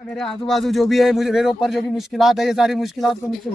मेरे आजू बाजू जो भी है, मुझे मेरे ऊपर जो भी मुश्किलात है, ये सारी मुश्किलात को मुझसे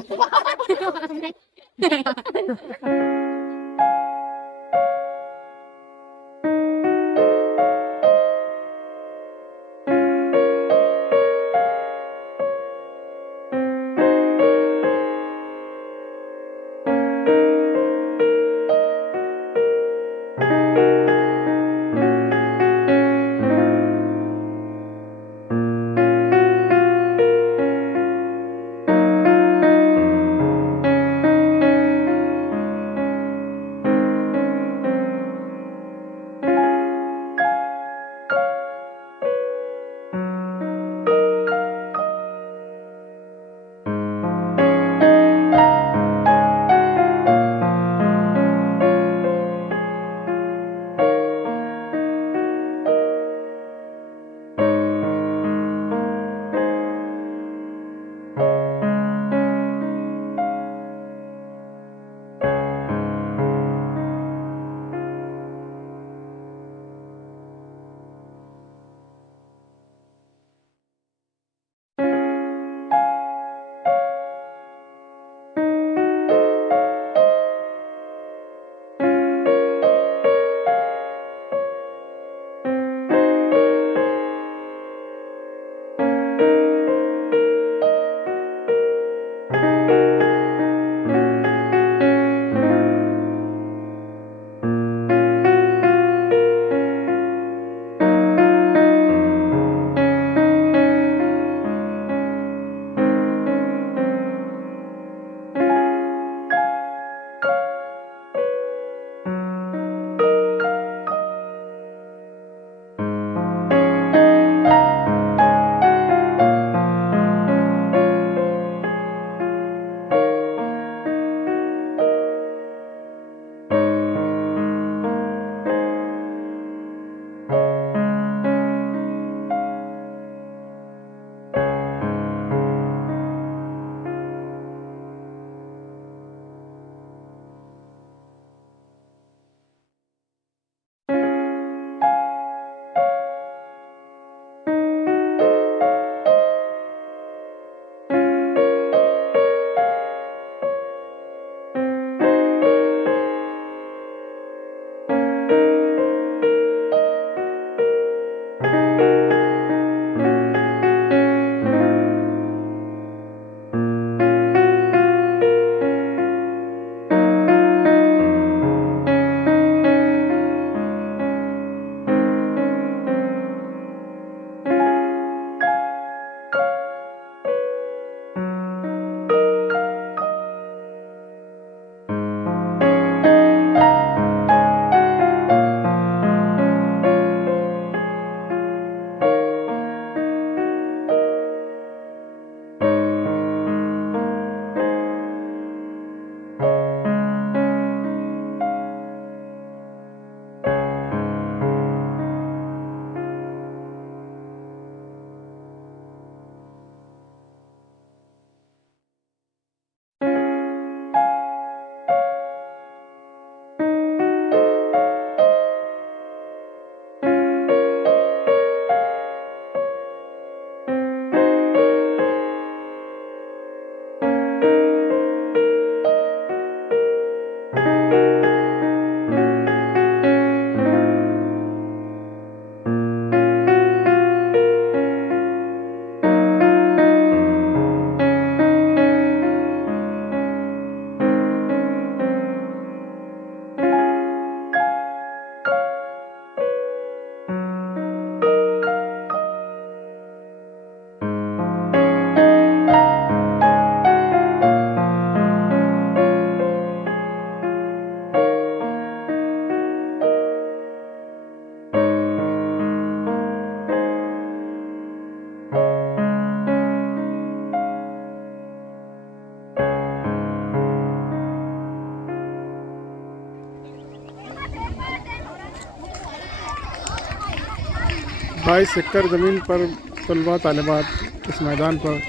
बाईस एकड़ ज़मीन पर तलबा तालिबात इस मैदान पर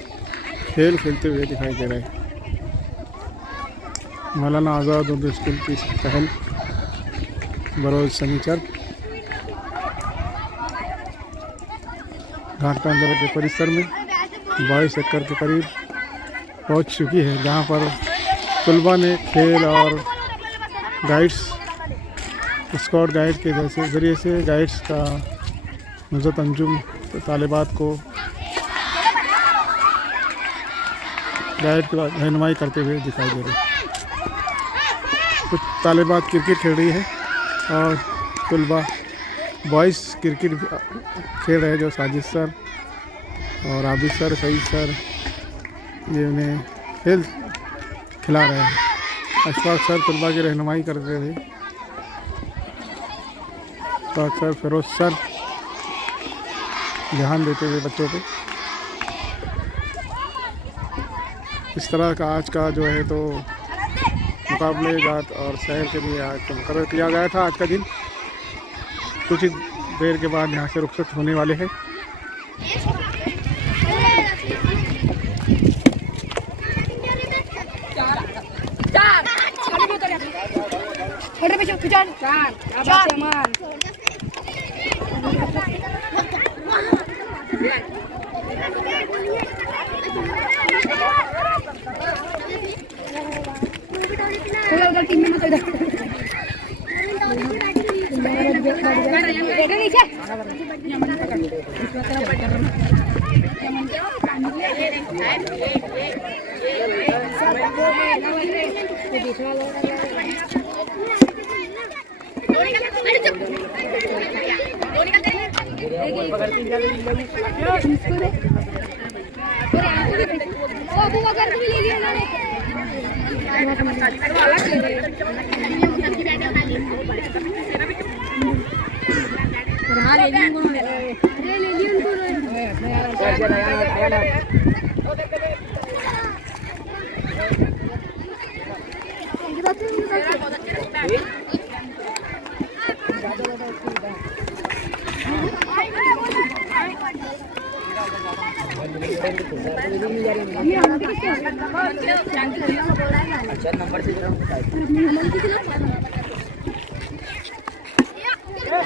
खेल खेलते हुए दिखाई दे रहे हैं। मौलाना आज़ाद उर्दू स्कूल की पहल बरोज़ शनिचर घाट के परिसर में 22 एकड़ के करीब पहुंच चुकी है, जहां पर तलबा ने खेल और गाइड्स, स्काउट गाइड के जैसे ज़रिए से गाइड्स का नुज़रत अंजुम तालिबात को गाइड की रहनुमाई करते हुए दिखाई दे रही है। कुछ तालिबात क्रिकेट खेल रही है और तलबा बॉयज़ क्रिकेट खेल रहे हैं, जो साजिद सर और आबिद सर, सईद सर ये उन्हें खेल खिला रहे हैं। अशफाक सर तलबा की रहनुमाई करते हुए, अशफाक सर, फिरोज सर ध्यान देते हुए बच्चों पे। इस तरह का आज का जो है तो मुकाबले जात और शहर के लिए आज तो मुकर्रर किया गया था। आज का दिन कुछ ही देर के बाद यहाँ से रुखसत होने वाले हैं।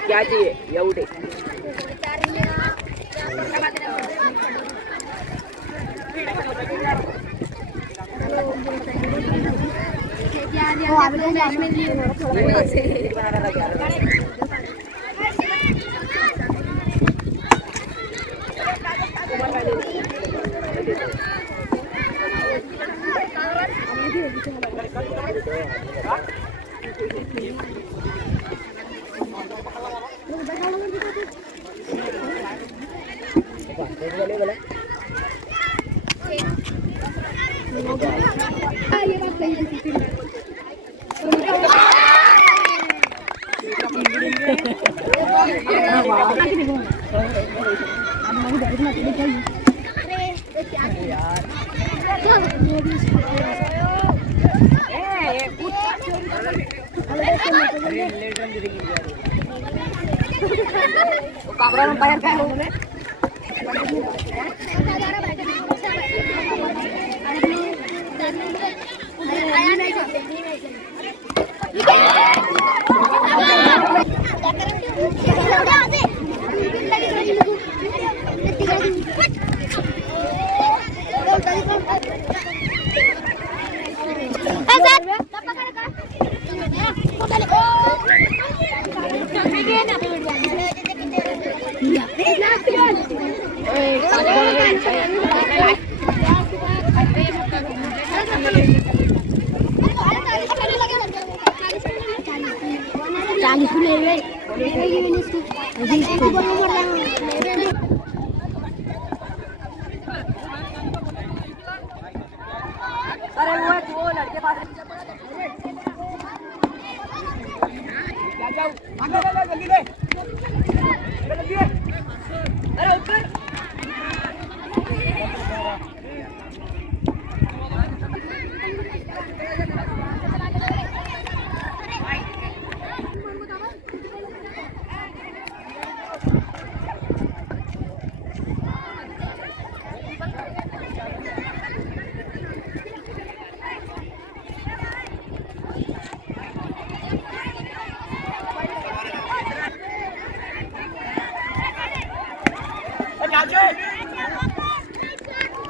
क्या चाहिए या उठे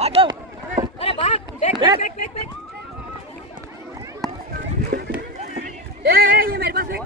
अरे भाग back back back back back ये मेरे पास बैक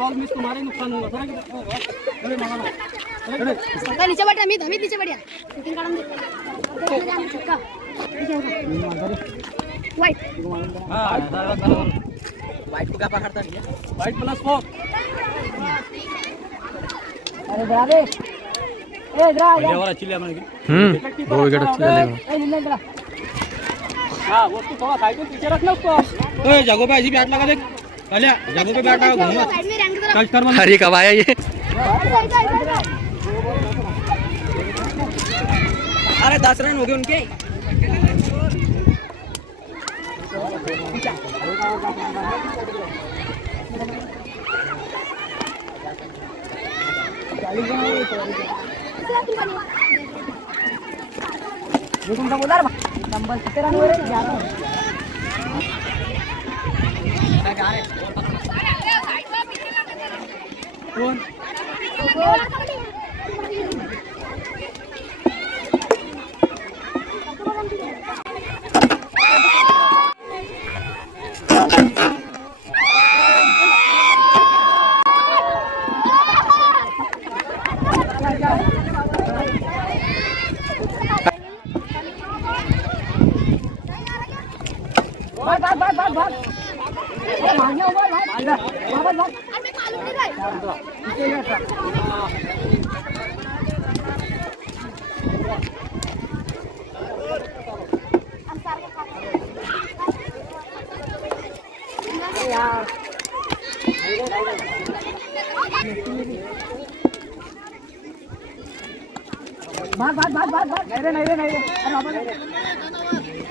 बॉल मिस तुम्हारे नुकसान होगा सरकार नीचे बैठ अमित अमित नीचे बढ़िया शूटिंग काढून दे छक्का वाईट वाइट को क्या पकड़ता है वाइट प्लस 4 अरे ब्रावे ए द्रा वाला चिल्ले हमने दो विकेट अच्छे चलेगा ए निलेंद्र हां वो तो थोड़ा साइड में पीछे रखना उसको ओए जगो पे ऐसी बैट लगा देख अलिया जगो पे बैट लगा घूमो साइड में रैंक की तरफ टच कर अरे कब आया ये अरे 10 रन हो गए उनके नंबर कितने रन हुए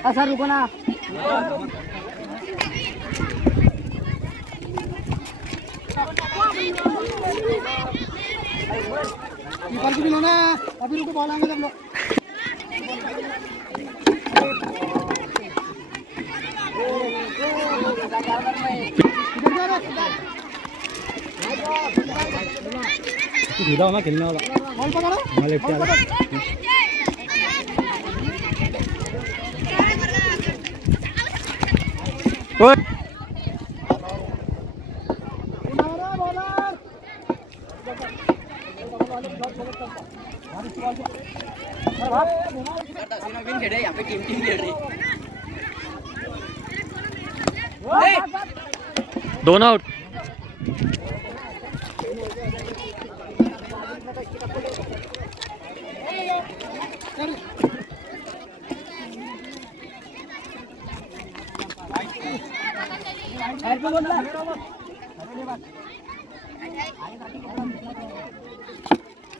असर रुको ना भी लेना अभी रुको बॉल आएंगे सब लोग सीधा होना खेलने वाला बॉल पकड़ो लेफ्ट वाला ओए यहाँ पे टीम टीम खेल रही दोनों आउट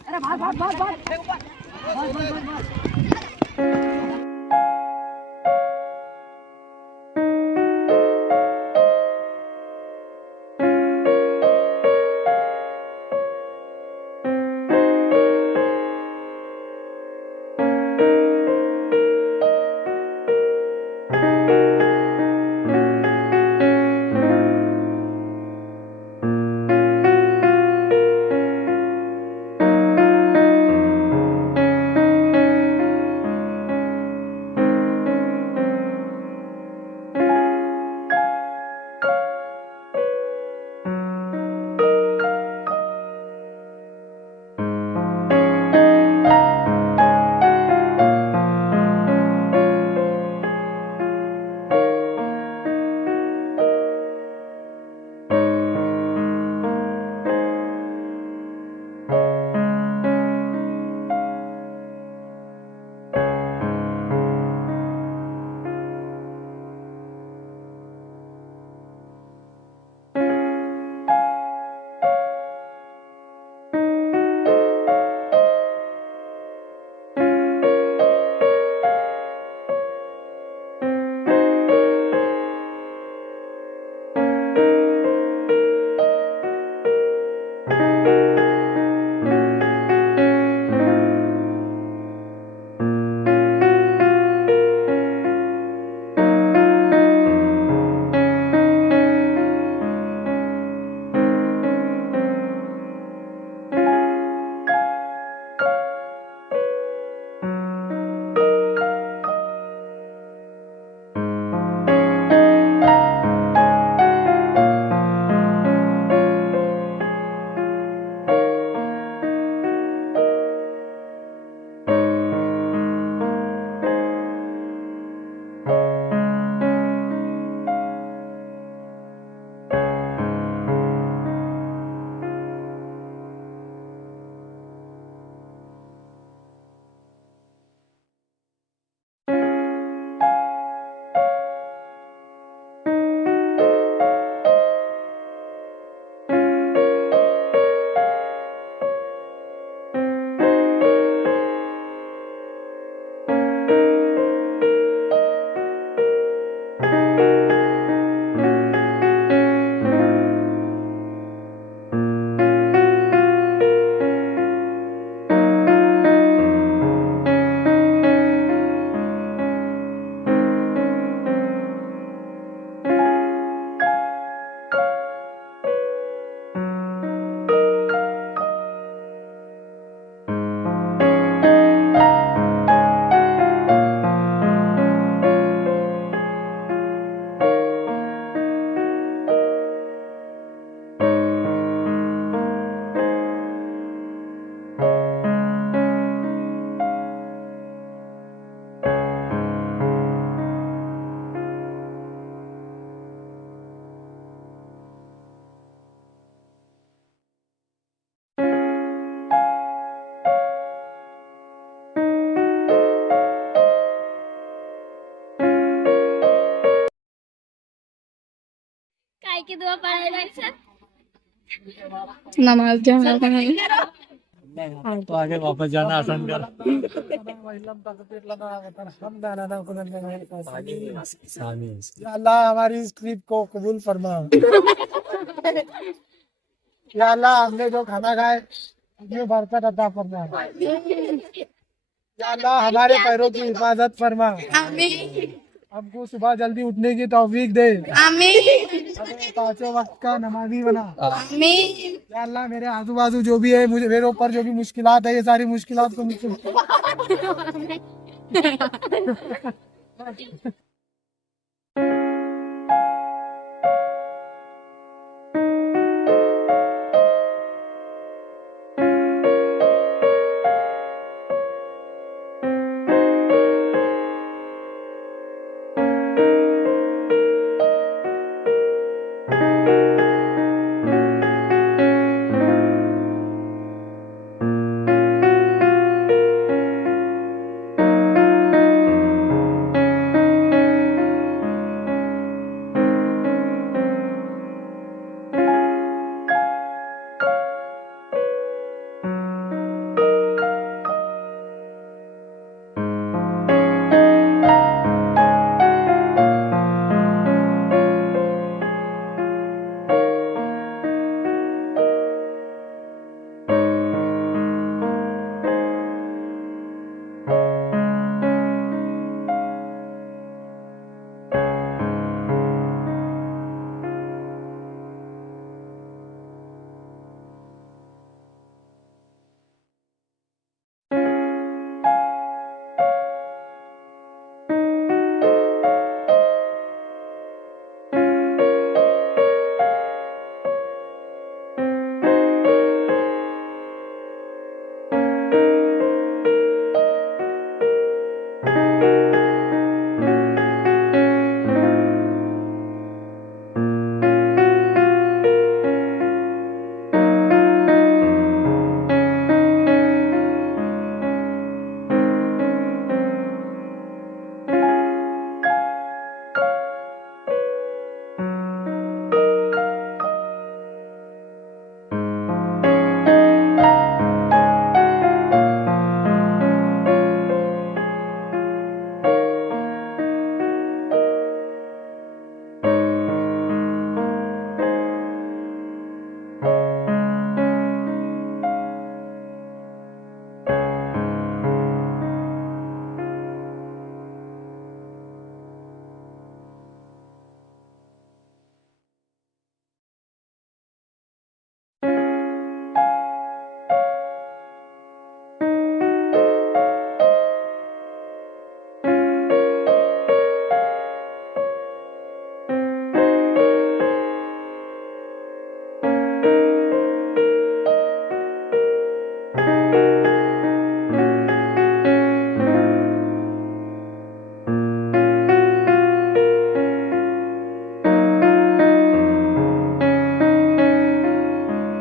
अरे भाग भाग भाग भाग की दुआ पढ़ाई सर नमाज जाना तो आगे वापस जाना आसान कर या अल्लाह हमारी इस ट्रिप को कबूल फरमा। या अल्लाह हमने जो खाना खाए उसमें बरकत अता फरमा। या अल्लाह हमारे पैरों की हिफाजत फरमा। आमीन हमको सुबह जल्दी उठने की तौफीक दे। आमीन हमें पांचों वक्त का नमाजी बना। आमीन या अल्लाह मेरे आजू बाजू जो भी है मुझे मेरे ऊपर जो भी मुश्किलात है ये सारी मुश्किलात को मुझसे